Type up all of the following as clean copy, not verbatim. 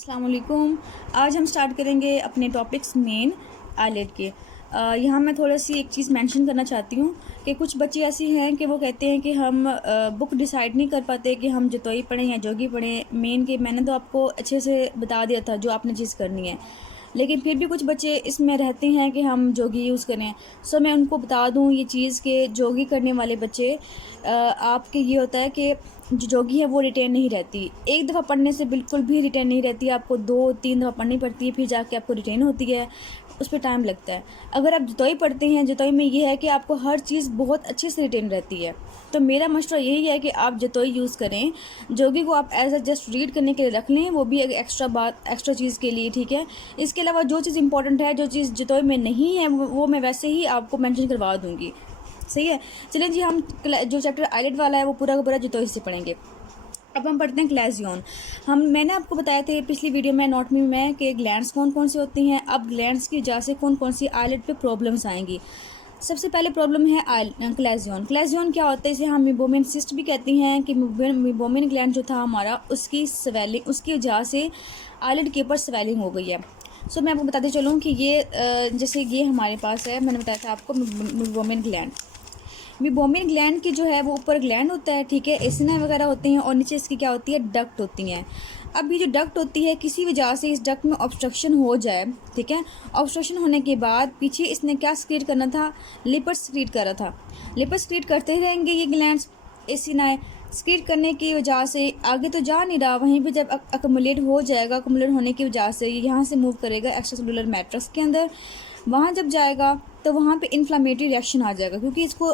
अस्सलाम वालेकुम। आज हम स्टार्ट करेंगे अपने टॉपिक्स मेन आईलेट के। यहाँ मैं थोड़ा सी एक चीज़ मेंशन करना चाहती हूँ कि कुछ बच्चे ऐसी हैं कि वो कहते हैं कि हम बुक डिसाइड नहीं कर पाते कि हम जतोई पढ़ें या जोगी पढ़ें। मेन के मैंने तो आपको अच्छे से बता दिया था जो आपने चीज़ करनी है, लेकिन फिर भी कुछ बच्चे इसमें रहते हैं कि हम जोगी यूज़ करें। सो मैं उनको बता दूँ ये चीज़ कि जोगी करने वाले बच्चे आपके ये होता है कि जो जोगी है वो रिटेन नहीं रहती। एक दफ़ा पढ़ने से बिल्कुल भी रिटेन नहीं रहती, आपको 2-3 दफ़ा पढ़नी पड़ती है फिर जाके आपको रिटेन होती है, उस पर टाइम लगता है। अगर आप जतोई पढ़ते हैं, जतोई में ये है कि आपको हर चीज़ बहुत अच्छे से रिटेन रहती है। तो मेरा मशवरा यही है कि आप जतोई यूज़ करें। जोगी को आप एज अ जस्ट रीड करने के लिए रख लें, वो भी एक एक्स्ट्रा चीज़ के लिए, ठीक है। इसके अलावा जो चीज़ इंपॉर्टेंट है, जो चीज़ जतोई में नहीं है, वो मैं वैसे ही आपको मेंशन करवा दूँगी। सही है। चलें जी, हम जो चैप्टर आईलेट वाला है वो पूरा का पूरा जतोई से पढ़ेंगे। अब हम पढ़ते हैं क्लेज़ियन। मैंने आपको बताया थे पिछली वीडियो में नोट में कि ग्लैंड्स कौन कौन से होती हैं। अब ग्लैंड्स की वजह से कौन कौन सी आईलेट पे प्रॉब्लम्स आएंगी। सबसे पहले प्रॉब्लम है क्लेज़ियन। क्लेज़ियन क्या होता है, इसे हम मिबोमिन सिस्ट भी कहते हैं कि मिबोमिन ग्लैंड जो था हमारा, उसकी स्वेलिंग, उसकी वजह से आईलेट के ऊपर स्वेलिंग हो गई है। सो मैं आपको बताते चलूँ कि ये जैसे ये हमारे पास है, मैंने बताया था आपको मिबोमिन ग्लैंड। मिबोमिन ग्लैंड की जो है वो ऊपर ग्लैंड होता है, ठीक है, एसिना वगैरह होते हैं, और नीचे इसकी क्या होती है, डक्ट होती हैं। अब ये जो डक्ट होती है, किसी वजह से इस डक्ट में ऑब्स्ट्रक्शन हो जाए, ठीक है, ऑब्स्ट्रक्शन होने के बाद पीछे इसने क्या सक्रीट करना था, लिपिड्स सक्रीट कर रहा था। लिपिड्स सक्रीट करते रहेंगे ये ग्लैंड्स, एसिना सक्रीट करने की वजह से आगे तो जा नहीं रहा, वहीं पे जब अक्मुलेट हो जाएगा, अक्मुलेट होने की वजह से यहाँ से मूव करेगा एक्स्ट्रा सेलुलर मैट्रिक्स के अंदर। वहाँ जब जाएगा तो वहाँ पे इन्फ्लामेटरी रिएक्शन आ जाएगा, क्योंकि इसको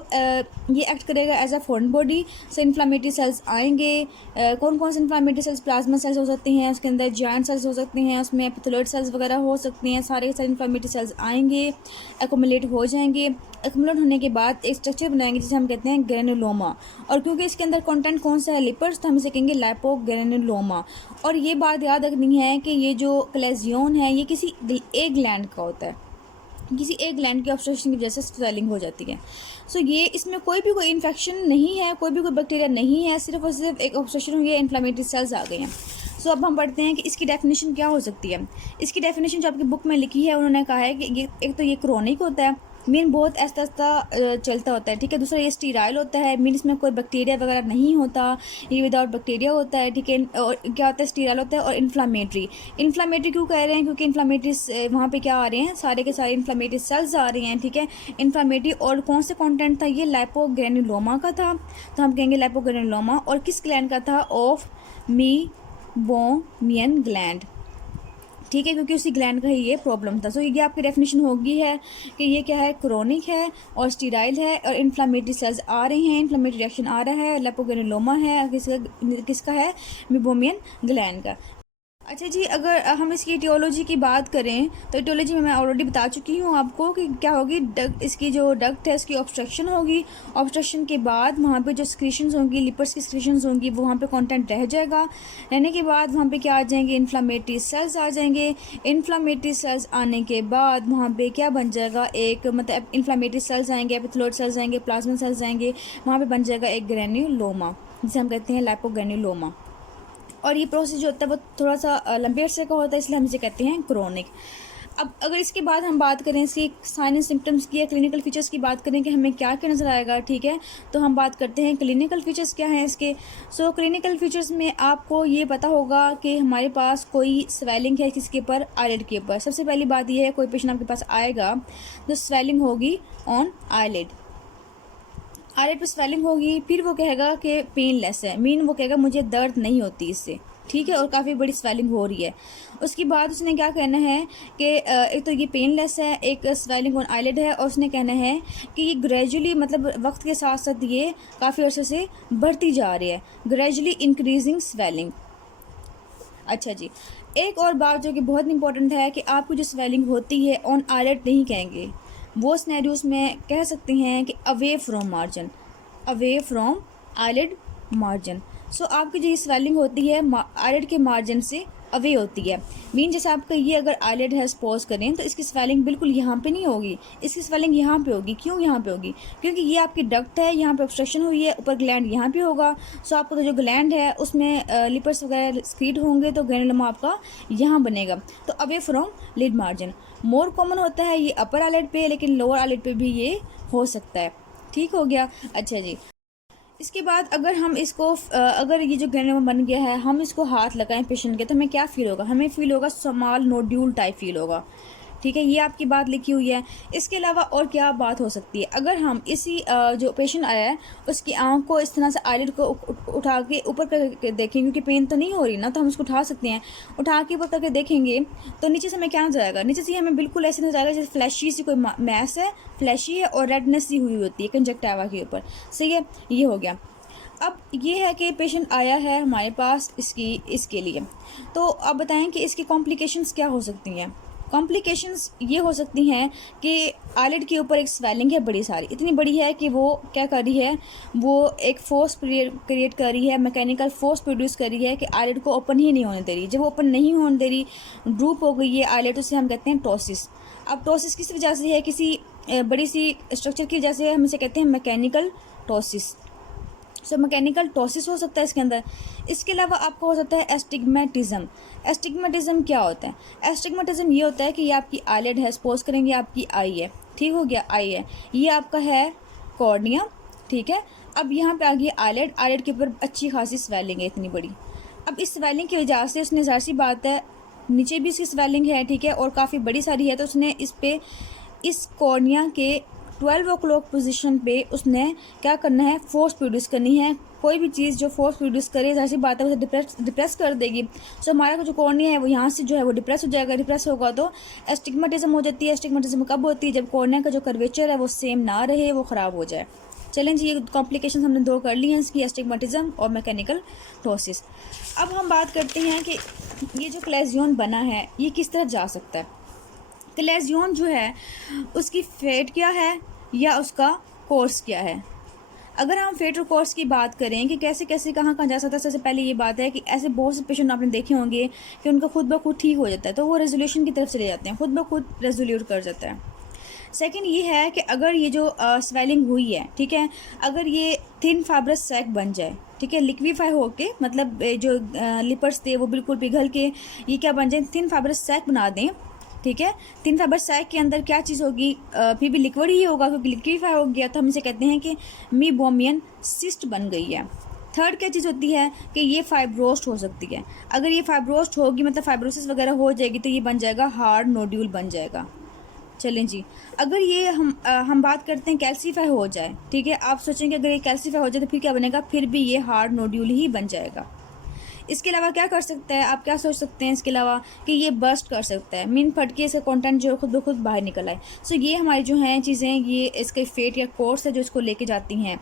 ये एक्ट करेगा एज अ फॉरेन बॉडी। से इन्फ्लामेटरी सेल्स आएंगे। कौन कौन से इन्फ्लामेटरी सेल्स, प्लाज्मा सेल्स हो सकती हैं उसके अंदर, जॉइंट सेल्स हो सकती हैं उसमें, एपिथेलियल सेल्स वगैरह हो सकती हैं, सारे इन्फ्लामेटरी सेल्स आएंगे, एक्युमुलेट हो जाएंगे। एक्युमुलेट होने के बाद एक स्ट्रक्चर बनाएंगे जिसे हम कहते हैं ग्रेनुलोमा। और क्योंकि इसके अंदर कंटेंट कौन सा है, लिपिड्स, तो हम इसे कहेंगे लाइपोग्रेनुलोमा। और ये बात याद रखनी है कि ये जो क्लेज़ियन है ये किसी एक ग्लैंड का होता है, किसी एक ग्लैंड के ऑब्स्ट्रक्शन की वजह से स्वेलिंग हो जाती है। सो ये इसमें कोई इन्फेक्शन नहीं है, कोई बैक्टीरिया नहीं है, सिर्फ और सिर्फ एक ऑब्स्ट्रक्शन हुई है, इन्फ्लामेटरी सेल्स आ गए हैं। सो अब हम पढ़ते हैं कि इसकी डेफिनेशन क्या हो सकती है। इसकी डेफिनेशन जो आपकी बुक में लिखी है, उन्होंने कहा है कि ये एक तो ये क्रोनिक होता है, मीन बहुत आस्ता आस्ता चलता होता है, ठीक है। दूसरा ये स्टीराइल होता है, मीन इसमें कोई बैक्टीरिया वगैरह नहीं होता, ये विदाउट बैक्टीरिया होता है, ठीक है। और क्या होता है, स्टीराइल होता है। और इन्फ्लामेटरी क्यों कह रहे हैं, क्योंकि इन्फ्लामेटरी वहाँ पे क्या आ रहे हैं, सारे के सारे इन्फ्लामेटरी सेल्स आ रहे हैं, ठीक है। इन्फ्लामेटरी और कौन से कॉन्टेंट था, ये लाइपोग्रेनुलोमा का था, तो हम कहेंगे लाइपोग्रेनुलोमा। और किस ग्लैंड का था, ऑफ मीबोमियन ग्लैंड, ठीक है, क्योंकि उसी ग्लैंड का ही ये प्रॉब्लम था। सो ये आपकी डेफिनेशन होगी है कि ये क्या है, क्रोनिक है और स्टीराइल है और इन्फ्लामेटरी सेल्स आ रहे हैं, इन्फ्लामेटरी रिएक्शन आ रहा है, लाइपोग्रेनुलोमा है, किसका है, मिबोमियन ग्लैंड का। अच्छा जी, अगर हम इसकी इटियोलॉजी की बात करें तो इटियोलॉजी में मैं ऑलरेडी बता चुकी हूँ आपको कि क्या होगी, इसकी जो डक्ट है इसकी ऑब्स्ट्रक्शन होगी। ऑब्स्ट्रक्शन के बाद वहाँ पे जो स्क्रीशंस होंगी, लिपिड्स की स्क्रीशंस होंगी, वो वहाँ पे कंटेंट रह जाएगा। रहने के बाद वहाँ पे क्या आ जाएंगे, इन्फ्लामेटरी सेल्स आ जाएंगे। इन्फ्लामेटरी सेल्स आने के बाद वहाँ पे क्या बन जाएगा, एक मतलब इन्फ्लामेटरी सेल्स आएंगे, एपिथेलियल सेल्स आएंगे, प्लाज्मा सेल्स आएंगे, वहाँ पर बन जाएगा एक ग्रेन्युलोमा, जिसे हम कहते हैं लाइपोग्रेन्युलोमा। और ये प्रोसेस जो होता है वो थोड़ा सा लंबे अरसे का होता है, इसलिए हम इसे कहते हैं क्रोनिक। अब अगर इसके बाद हम बात करें इसकी साइन एंड सिम्टम्स की या क्लिनिकल फीचर्स की बात करें कि हमें क्या क्या नज़र आएगा, ठीक है, तो हम बात करते हैं क्लिनिकल फीचर्स क्या हैं इसके। सो क्लिनिकल फीचर्स में आपको ये पता होगा कि हमारे पास कोई स्वेलिंग है किसके ऊपर, आईलेट के ऊपर। सबसे पहली बात यह है, कोई पेशेंट आपके पास आएगा तो स्वेलिंग होगी ऑन आईलेट, आईलेट पे स्वेलिंग होगी, फिर वो कहेगा कि पेनलेस है, मीन वो कहेगा मुझे दर्द नहीं होती इससे, ठीक है, और काफ़ी बड़ी स्वेलिंग हो रही है। उसके बाद उसने क्या कहना है कि एक तो ये पेनलेस है, एक स्वेलिंग ऑन आईलेट है, और उसने कहना है कि ये ग्रेजुअली, मतलब वक्त के साथ साथ ये काफ़ी अर्से से बढ़ती जा रही है, ग्रेजुअली इंक्रीजिंग स्वेलिंग। अच्छा जी, एक और बात जो कि बहुत इंपॉर्टेंट है कि आपको जो स्वेलिंग होती है ऑन आईलेट नहीं कहेंगे, वो सिनेरियोस में कह सकते हैं कि away from margin, away from islet margin. So आपकी जो ये स्वेलिंग होती है आईलेट के मार्जिन से अवे होती है। मीन जैसे आपका ये अगर आईलिड है सपोज करें तो इसकी स्वेलिंग बिल्कुल यहाँ पे नहीं होगी, इसकी स्वेलिंग यहाँ पे होगी। क्यों यहाँ पे होगी? क्योंकि ये आपकी डक्ट है, यहाँ पे ऑब्स्ट्रक्शन हुई है, ऊपर ग्लैंड यहाँ पे होगा। सो आपका जो ग्लैंड है उसमें लिपर्स वगैरह स्क्रीट होंगे तो ग्रेनुलोमा आपका यहाँ बनेगा। तो away from lid margin. More common होता है ये अपर आईलिड पे, लेकिन लोअर आईलिड पे भी ये हो सकता है। ठीक हो गया। अच्छा जी, इसके बाद अगर हम इसको अगर ये जो ग्रेनुलोमा बन गया है, हम इसको हाथ लगाएं पेशेंट के, तो हमें क्या फील होगा? हमें फील होगा स्मॉल नोड्यूल टाइप फील होगा। ठीक है, ये आपकी बात लिखी हुई है। इसके अलावा और क्या बात हो सकती है? अगर हम इसी जो पेशेंट आया है उसकी आँख को इस तरह से आईलिड को उठा के ऊपर करके देखें, क्योंकि पेन तो नहीं हो रही ना, तो हम उसको उठा सकते हैं। उठा के ऊपर करके देखेंगे तो नीचे से हमें क्या नजर आएगा? नीचे से हमें बिल्कुल ऐसे नजर आएगा जैसे फ्लैशी सी कोई मैस है, फ्लैशी है और रेडनेस सी हुई होती है कंजक्टिवा के ऊपर। सही है, ये हो गया। अब ये है कि पेशेंट आया है हमारे पास इसके लिए, तो अब बताएं कि इसकी कॉम्प्लिकेशंस क्या हो सकती हैं। कॉम्प्लिकेशंस ये हो सकती हैं कि आईलिड के ऊपर एक स्वेलिंग है बड़ी सारी, इतनी बड़ी है कि वो क्या कर रही है, वो एक फोर्स क्रिएट कर रही है, मैकेनिकल फोर्स प्रोड्यूस कर रही है कि आईलिड को ओपन ही नहीं होने दे रही। जब वो ओपन नहीं होने दे रही, ड्रूप हो गई है आईलिड, उसे हम कहते हैं टोसिस। अब टोसिस किस वजह से है? किसी बड़ी सी स्ट्रक्चर की वजह से हम इसे कहते हैं mechanical ptosis. So mechanical ptosis हो सकता है इसके अंदर। इसके अलावा आपको हो सकता है एस्टिग्मेटिज्म। एस्टिग्मेटिज्म क्या होता है? एस्टिग्मेटिज्म ये होता है कि ये आपकी आईलिड है, सपोज करेंगे आपकी आई है, ठीक हो गया, आई है, ये आपका है कॉर्निया। ठीक है, अब यहाँ पे आ गई आईलिड, आईलिड के ऊपर अच्छी खासी स्वेलिंग है इतनी बड़ी। अब इस स्वेलिंग की वजह से उसने ज़ाहिर सी बात है नीचे भी इसकी स्वेलिंग है, ठीक है, और काफ़ी बड़ी सारी है, तो उसने इस कॉर्निया के 12 o'clock पोजीशन पे उसने क्या करना है? फोर्स प्रोड्यूस करनी है। कोई भी चीज़ जो फोर्स प्रोड्यूस करे, जाहिर सी बात है उसे डिप्रेस कर देगी। सो हमारा जो कॉर्निया है वो यहाँ से जो है वो डिप्रेस हो जाएगा। डिप्रेस होगा तो एस्टिग्मेटिज्म हो जाती है। एस्टिग्मेटिज्म कब होती है? जब कॉर्निया का जो कर्वेचर है वो सेम ना रहे, वो ख़राब हो जाए। चलें जी, ये कॉम्प्लिकेशन हमने दो कर ली हैं इसकी, एस्टिग्मेटिज्म और मैकेनिकल टोसिस। अब हम बात करते हैं कि ये जो क्लेजियन बना है ये किस तरह जा सकता है। क्लेजियन जो है उसकी फेट क्या है या उसका कोर्स क्या है? अगर हम फेट और कोर्स की बात करें कि कैसे कैसे कहाँ जा सकता है, सबसे पहले ये बात है कि ऐसे बहुत से पेशेंट आपने देखे होंगे कि उनका खुद ब खुद ठीक हो जाता है, तो वो रेजोल्यूशन की तरफ चले जाते हैं, खुद ब खुद रेजोल्यूट कर जाता है। सेकंड ये है कि अगर ये जो स्वेलिंग हुई है, ठीक है, अगर ये थिन फाइब्रस सैक बन जाए, ठीक है, लिक्विफाई होके, मतलब जो लिपर्स थे वो बिल्कुल पिघल के ये क्या बन जाए? थिन फाइब्रस सैक बना दें। ठीक है, थिन फाइबर सैक के अंदर क्या चीज़ होगी? फिर भी लिक्विड ही होगा, क्योंकि लिक्विफाई हो गया, तो हम इसे कहते हैं कि मीबोमियन सिस्ट बन गई है। थर्ड क्या चीज़ होती है कि ये फाइब्रोस्ट हो सकती है। अगर ये फाइब्रोस्ट होगी, मतलब फाइब्रोसिस वगैरह हो जाएगी, तो ये बन जाएगा हार्ड नोड्यूल बन जाएगा। चलें जी, अगर ये हम बात करते हैं कैल्सीफाई हो जाए, ठीक है, आप सोचेंगे अगर ये कैल्सीफाई हो जाए तो फिर क्या बनेगा? फिर भी ये हार्ड नोड्यूल ही बन जाएगा। इसके अलावा क्या कर सकता है? आप क्या सोच सकते हैं इसके अलावा कि ये बर्स्ट कर सकता है, मीन फट के इसका कंटेंट जो है खुद ब खुद बाहर निकल आए। सो ये हमारी जो हैं चीज़ें, ये इसके फेट या कोर्स है जो इसको लेके जाती हैं।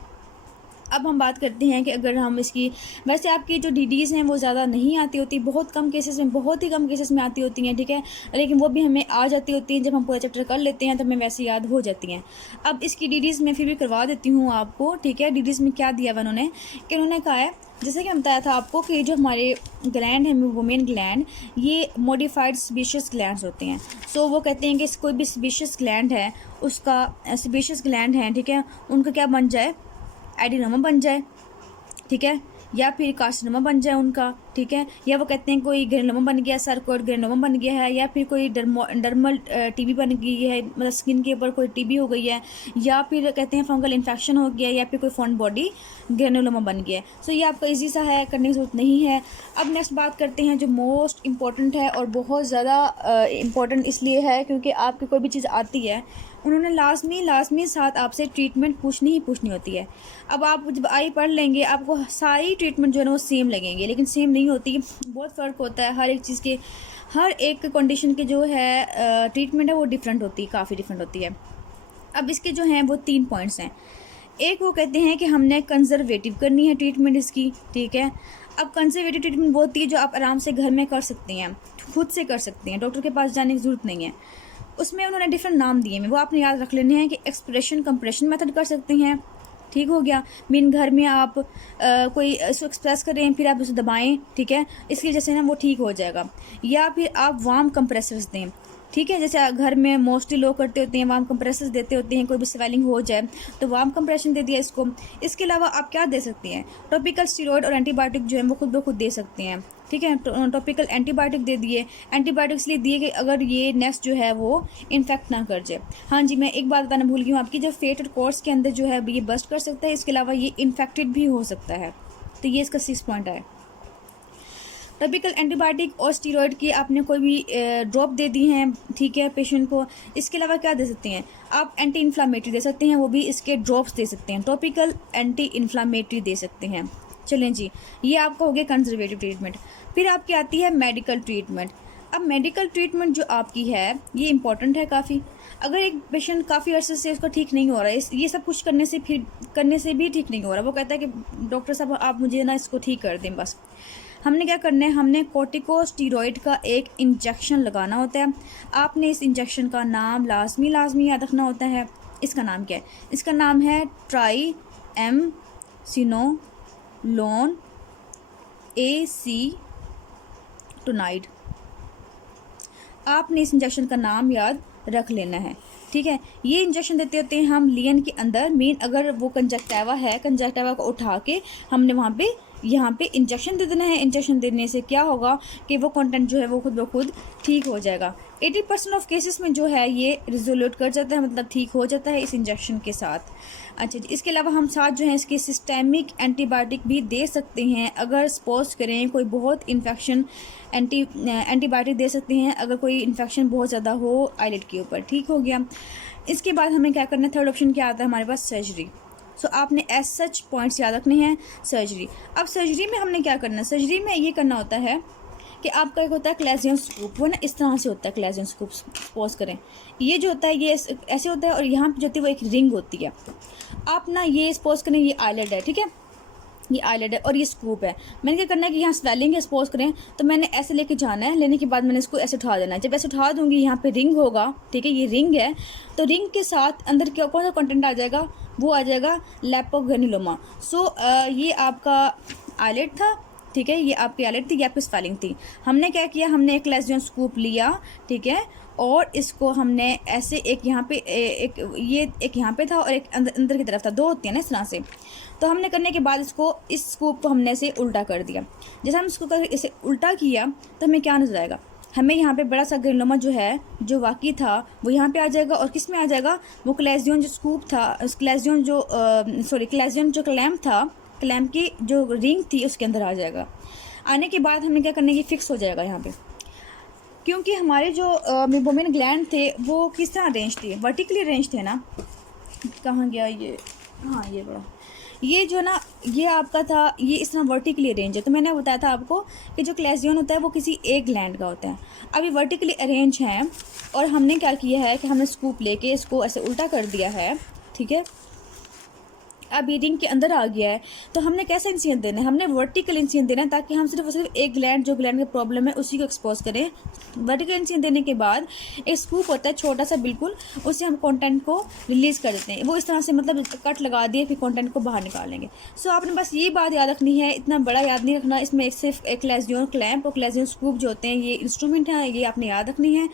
अब हम बात करते हैं कि अगर हम इसकी, वैसे आपकी जो डीडीज़ हैं वो ज़्यादा नहीं आती होती, बहुत कम केसेस में, बहुत ही कम केसेस में आती होती हैं, ठीक है, लेकिन वो भी हमें आ जाती होती हैं। जब हम पूरा चैप्टर कर लेते हैं तो हमें वैसे याद हो जाती हैं। अब इसकी डीडीज़ मैं फिर भी करवा देती हूँ आपको, ठीक है। डीडीज़ में क्या दिया हुआ उन्होंने, कि उन्होंने कहा है, जैसे कि मैं बताया था आपको कि जो हमारे ग्लैंड है, वुमेन ग्लैंड, ये मॉडिफाइड स्पीशियस ग्लैंड्स होते हैं। सो वो कहते हैं कि कोई भी स्पीशियस ग्लैंड है, उसका स्पीशियस ग्लैंड है, ठीक है, उनका क्या बन जाए? एडिनोमा बन जाए, ठीक है, या फिर कार्सिनोमा बन जाए उनका, ठीक है, या वो कहते हैं कोई ग्रेनुलोमा बन गया, सरकोइड ग्रेनुलोमा बन गया है, या फिर कोई डर्मल टीबी बन गई है, मतलब स्किन के ऊपर कोई टीबी हो गई है, या फिर कहते हैं फंगल इन्फेक्शन हो गया है, या फिर कोई फॉरेन बॉडी ग्रेनुलोमा बन गया है। सो ये आपका ईजी सा है, करने की जरूरत नहीं है। अब नेक्स्ट बात करते हैं जो मोस्ट इम्पॉर्टेंट है, और बहुत ज़्यादा इम्पॉर्टेंट इसलिए है क्योंकि आपकी कोई भी चीज़ आती है, उन्होंने लाजमी साथ आपसे ट्रीटमेंट पूछनी होती है। अब आप जब आई पढ़ लेंगे, आपको सारी ट्रीटमेंट जो है ना वो सेम लगेंगे, लेकिन सेम नहीं होती, बहुत फ़र्क होता है। हर एक चीज़ के, हर एक कंडीशन के जो है ट्रीटमेंट है वो डिफरेंट होती है, काफ़ी डिफरेंट होती है। अब इसके जो हैं वो 3 पॉइंट्स हैं। एक वो कहते हैं कि हमने कंजर्वेटिव करनी है ट्रीटमेंट इसकी, ठीक है। अब कंजर्वेटिव ट्रीटमेंट वो होती है जो आप आराम से घर में कर सकते हैं, खुद से कर सकते हैं, डॉक्टर के पास जाने की ज़रूरत नहीं है। उसमें उन्होंने डिफरेंट नाम दिए हैं, वो आपने याद रख लेने हैं कि एक्सप्रेशन कंप्रेशन मेथड कर सकते हैं, ठीक हो गया। मीन घर में आप कोई इसको एक्सप्रेस कर रहे हैं, फिर आप उसे दबाएं, ठीक है, इसकी वजह से ना वो ठीक हो जाएगा। या फिर आप वार्म कंप्रेसर्स दें, ठीक है, जैसे घर में मोस्टली लोग करते होते हैं, वार्म कंप्रेसर्स देते होते हैं, कोई भी स्वेलिंग हो जाए तो वार्म कंप्रेशन दे दिया इसको। इसके अलावा आप क्या दे सकते हैं, टॉपिकल स्टीरॉयड और एंटीबायोटिक जो है वो खुद ब खुद दे सकते हैं, ठीक है। टॉपिकल एंटीबायोटिक दे दिए, एंटीबायोटिक इसलिए दिए कि अगर ये नेक्स्ट जो है वो इन्फेक्ट ना कर जाए। हाँ जी, मैं एक बात बताना भूल गई हूँ आपकी, जो फेट और कोर्स के अंदर जो है ये बस्ट कर सकता है, इसके अलावा ये इन्फेक्टेड भी हो सकता है। तो ये इसका 6 पॉइंट है। टॉपिकल एंटीबायोटिक और स्टीरॉयड की आपने कोई भी ड्रॉप दे दी हैं, ठीक है, पेशेंट को। इसके अलावा क्या दे सकते हैं आप, एंटी इन्फ्लामेटरी दे सकते हैं, वो भी इसके ड्रॉप्स दे सकते हैं, टॉपिकल एंटी इन्फ्लामेटरी दे सकते हैं। चलें जी, ये आपका हो गया कंजर्वेटिव ट्रीटमेंट। फिर आपकी आती है मेडिकल ट्रीटमेंट। अब मेडिकल ट्रीटमेंट जो आपकी है ये इंपॉर्टेंट है काफ़ी। अगर एक पेशेंट काफ़ी अर्से से उसका ठीक नहीं हो रहा है, ये सब कुछ करने से भी ठीक नहीं हो रहा, वो कहता है कि डॉक्टर साहब आप मुझे ना इसको ठीक कर दें बस, हमने क्या करना है, हमने कॉर्टिकोस्टेरॉइड का एक इंजेक्शन लगाना होता है। आपने इस इंजेक्शन का नाम लाजमी याद रखना होता है। इसका नाम क्या है, इसका नाम है ट्राई एमसिनोलोन एसीटोनाइड। आपने इस इंजेक्शन का नाम याद रख लेना है, ठीक है। ये इंजेक्शन देते होते हैं हम लियन के अंदर। मीन अगर वो कंजक्टिवा है, कंजक्टिवा को उठा के हमने वहाँ पे यहाँ पे इंजेक्शन दे देना है। इंजेक्शन देने से क्या होगा कि वो कंटेंट जो है वो खुद ब खुद ठीक हो जाएगा। 80% ऑफ केसेस में जो है ये रिजोल्यूट कर जाता है, मतलब ठीक हो जाता है इस इंजेक्शन के साथ। अच्छा जी, इसके अलावा हम साथ जो है इसके सिस्टेमिक एंटीबायोटिक भी दे सकते हैं। अगर सपोज करें कोई बहुत इन्फेक्शन, एंटीबायोटिक दे सकते हैं अगर कोई इन्फेक्शन बहुत ज़्यादा हो आईलिड के ऊपर, ठीक हो गया। इसके बाद हमें क्या करना है, थर्ड ऑप्शन क्या आता है हमारे पास, सर्जरी। सो आपने एज सच पॉइंट्स याद रखने हैं, सर्जरी। अब सर्जरी में हमने क्या करना है, सर्जरी में ये करना होता है कि आपका एक होता है क्लेजियन स्कूप, वो ना इस तरह से होता है क्लेजियन स्कूप, सपोज करें ये जो होता है ये ऐसे होता है और यहाँ पे जो होती है वो एक रिंग होती है। आप ना ये सपोज करें ये आईलिड है, ठीक है, ये आईलिड है और ये स्कूप है। मैंने क्या करना है कि यहाँ स्वेलिंग है सपोज करें, तो मैंने ऐसे लेके जाना है, लेने के बाद मैंने इसको ऐसे उठा देना है। जब ऐसे उठा दूंगी यहाँ पे रिंग होगा, ठीक है, ये रिंग है, तो रिंग के साथ अंदर क्या कौन सा कंटेंट आ जाएगा, वो आ जाएगा लेपोग्रेनुलोमा। सो ये आपका आईलिड था, ठीक है, ये आपकी आईलिड थी, ये आपकी स्वेलिंग थी। हमने क्या किया, हमने एक लेजियन स्कूप लिया, ठीक है, और इसको हमने ऐसे एक यहाँ पे एक यहाँ पे था और एक अंदर की तरफ था, दो होती है ना इस तरह से। तो हमने करने के बाद इसको, इस स्कूप को हमने ऐसे उल्टा कर दिया। जैसे हम इसको इसे उल्टा किया तो हमें क्या नजर आएगा, हमें यहाँ पे बड़ा सा ग्रेनुलोमा जो है जो वाकई था वो यहाँ पे आ जाएगा। और किस में आ जाएगा, वो क्लेजियन जो स्कूप था, क्लेजियन जो क्लैम्प था, क्लैम्प की जो रिंग थी उसके अंदर आ जाएगा। आने के बाद हमने क्या करना है, ये फिक्स हो जाएगा यहाँ पे, क्योंकि हमारे जो मेबोमिन ग्लैंड थे वो किस तरह अरेंज थे, वर्टिकली अरेंज थे ना। कहाँ गया ये, हाँ ये बड़ा, ये जो ना ये आपका था, ये इस तरह वर्टिकली अरेंज है। तो मैंने बताया था आपको कि जो क्लेजियन होता है वो किसी एक ग्लैंड का होता है। अब ये वर्टिकली अरेंज हैं और हमने क्या किया है कि हमने स्कूप लेके इसको ऐसे उल्टा कर दिया है, ठीक है। अब ये रिंग के अंदर आ गया है, तो हमने कैसा इंसिजन देना है, हमने वर्टिकल इंसिजन देना है, ताकि हम सिर्फ एक ग्लैंड, जो ग्लैंड का प्रॉब्लम है उसी को एक्सपोज करें। वर्टिकल इंसिजन देने के बाद एक स्कूप होता है छोटा सा बिल्कुल, उससे हम कंटेंट को रिलीज़ कर देते हैं। वो इस तरह से मतलब कट लगा दिए, फिर कंटेंट को बाहर निकालेंगे। सो आपने बस ये बात याद रखनी है, इतना बड़ा याद नहीं रखना। इसमें सिर्फ एक क्लेजियन क्लैम्प और क्लेजियन स्कूप जो होते हैं ये इंस्ट्रूमेंट हैं, ये आपने याद रखनी है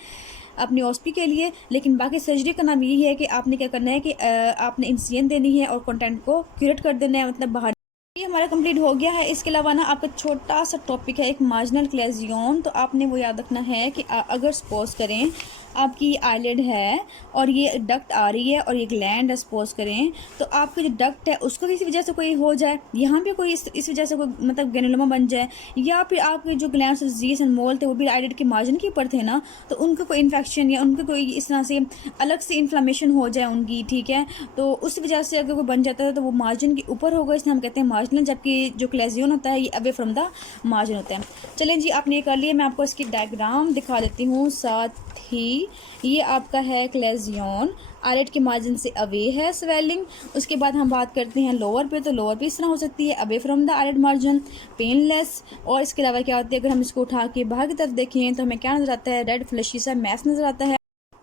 अपनी ओस्पी के लिए। लेकिन बाकी सर्जरी का नाम यही है कि आपने क्या करना है कि आपने इंसिजन देनी है और कंटेंट को क्यूरेट कर देना है, मतलब बाहर। ये हमारा कंप्लीट हो गया है। इसके अलावा ना आपका छोटा सा टॉपिक है एक मार्जिनल क्लेजियन। तो आपने वो याद रखना है कि अगर सपोज करें आपकी आईलिड है और ये डक्ट आ रही है और ये ग्लैंड है सपोज करें, तो आपका जो डक्ट है उसको किसी वजह से कोई हो जाए, यहाँ पे कोई इस वजह से कोई मतलब ग्रेनुलोमा बन जाए, या फिर आपके जो ग्लैंड्स डिजीज एंड मोल थे वो भी आईलिड के मार्जिन के ऊपर थे ना, तो उनको कोई इन्फेक्शन या उनको कोई इस तरह से अलग से इन्फ्लामेशन हो जाए उनकी, ठीक है, तो उस वजह से अगर कोई बन जाता है तो वो मार्जिन के ऊपर होगा, इसलिए हम कहते हैं मार्जिनल। जबकि जो क्लेजियन होता है ये अवे फ्रॉम द मार्जिन होता है। चलें जी, आपने ये कर लिया, मैं आपको इसकी डायग्राम दिखा देती हूँ। साथ ही ये आपका है क्लेजियन, आईलिड के मार्जिन से अवे है स्वेलिंग। उसके बाद हम बात करते हैं लोअर पे, तो लोअर पे इस तरह हो सकती है away from the eyelid margin, painless. और इसके अलावा क्या होती है, अगर हम इसको उठा के बाहर की तरफ देखें तो हमें क्या नजर आता है, रेड फ्लशी सा मैस नजर आता है।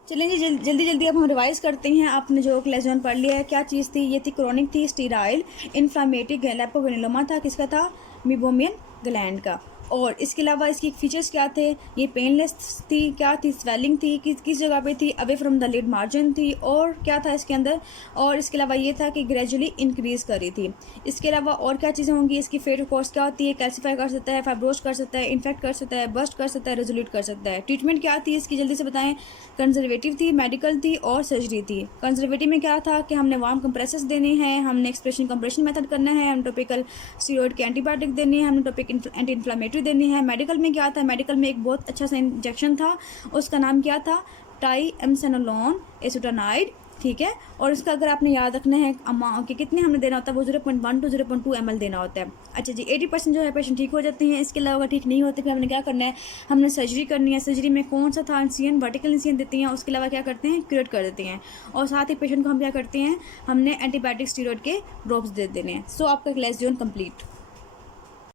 चलें जी, जल्दी जल्दी अब हम रिवाइज़ करते हैं। आपने जो लेसन पढ़ लिया है, क्या चीज़ थी ये? थी क्रोनिक, थी स्टीराइल इन्फ्लामेटरी लेपोग्रेनुलोमा था, किसका था? मीबोमियन ग्लैंड का। और इसके अलावा इसकी फीचर्स क्या थे? ये पेनलेस थी, क्या थी? स्वेलिंग थी, किस जगह पे थी? Away from the lid margin थी। और क्या था इसके अंदर? और इसके अलावा ये था कि ग्रेजुअली इंक्रीज़ कर रही थी। इसके अलावा और क्या चीज़ें होंगी? इसकी फेटल कोर्स क्या होती है? कैल्सीफाई कर सकता है, फाइब्रोज कर सकता है, इन्फेक्ट कर सकता है, बस्ट कर सकता है, रेजोल्यूट कर सकता है। ट्रीटमेंट क्या थी इसकी? जल्दी से बताएं। कंजर्वेटिव थी, मेडिकल थी और सर्जरी थी। कंजर्वेटिव में क्या था कि हमने वार्म कंप्रेसेस देने हैं, हमने एक्सप्रेशन कंप्रेशन मेथड करना है, हम टॉपिकल स्टीरॉयड के एंटीबायोटिक देने हैं, हमने टॉपिक एंटी इन्फ्लामेटरी देनी है। मेडिकल में क्या था? मेडिकल में एक बहुत अच्छा सा इंजेक्शन था, उसका नाम क्या था? ट्राइएमसेनोलोन एसिटानाइड, ठीक है। और इसका अगर आपने याद रखना है अमाउंट कि कितने हमने देना होता है, वो 0.1 to 0.2 ml देना होता है। अच्छा जी, 80% जो है पेशेंट ठीक हो जाते हैं। इसके अलावा अगर ठीक नहीं होते फिर हमने क्या करना है? हमने सर्जरी करनी है। सर्जरी में कौन सा था? इंसिजन, वर्टिकल इंसिजन देते हैं। उसके अलावा क्या करते हैं? क्यूरेट कर देते हैं। और साथ ही पेशेंट को हम क्या करते हैं? हमने एंटीबायोटिक स्टीरॉयड के ड्रॉप्स दे देने हैं। सो आपका लेसन कंप्लीट।